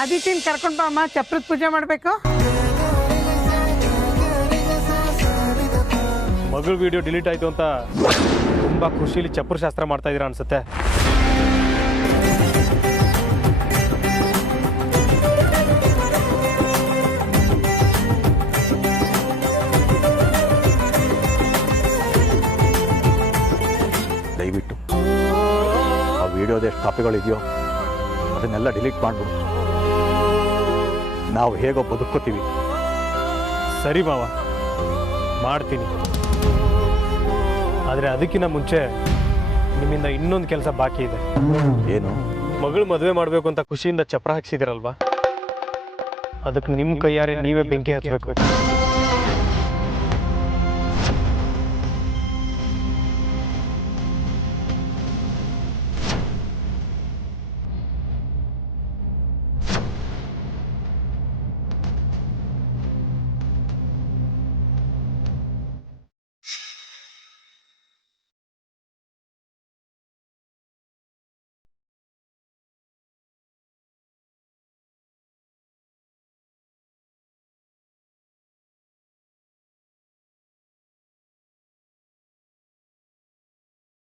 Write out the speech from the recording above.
ಆದಿತ್ಯನ ಕರ್ಕೊಂಡು ಬಾ ಅಮ್ಮ, ಚಪ್ರದ ಪೂಜೆ ಮಾಡಬೇಕು. ಮಗಳ ವಿಡಿಯೋ ಡಿಲೀಟ್ ಆಯಿತು ಅಂತ ತುಂಬ ಖುಷಿಲಿ ಚಪ್ರ ಶಾಸ್ತ್ರ ಮಾಡ್ತಾ ಇದ್ದೀರಾ ಅನ್ಸುತ್ತೆ. ದಯವಿಟ್ಟು ಆ ವಿಡಿಯೋದ ಎಷ್ಟು ಕಾಪಿಗಳಿದೆಯೋ ಅದನ್ನೆಲ್ಲ ಡಿಲೀಟ್ ಮಾಡ್ಬಿಡು. ನಾವು ಹೇಗೋ ಬದುಕೋತೀವಿ. ಸರಿ ಮಾವ, ಮಾಡ್ತೀನಿ. ಆದರೆ ಅದಕ್ಕಿಂತ ಮುಂಚೆ ನಿಮ್ಮಿಂದ ಇನ್ನೊಂದು ಕೆಲಸ ಬಾಕಿ ಇದೆ. ಏನು? ಮಗಳು ಮದುವೆ ಮಾಡಬೇಕು ಅಂತ ಖುಷಿಯಿಂದ ಚಪ್ರ ಹಾಕ್ಸಿದಿರಲ್ವಾ, ಅದಕ್ಕೆ ನಿಮ್ಮ ಕೈಯಾರೆ ನೀವೇ ಬೆಂಕಿ ಹಚ್ಚಬೇಕು.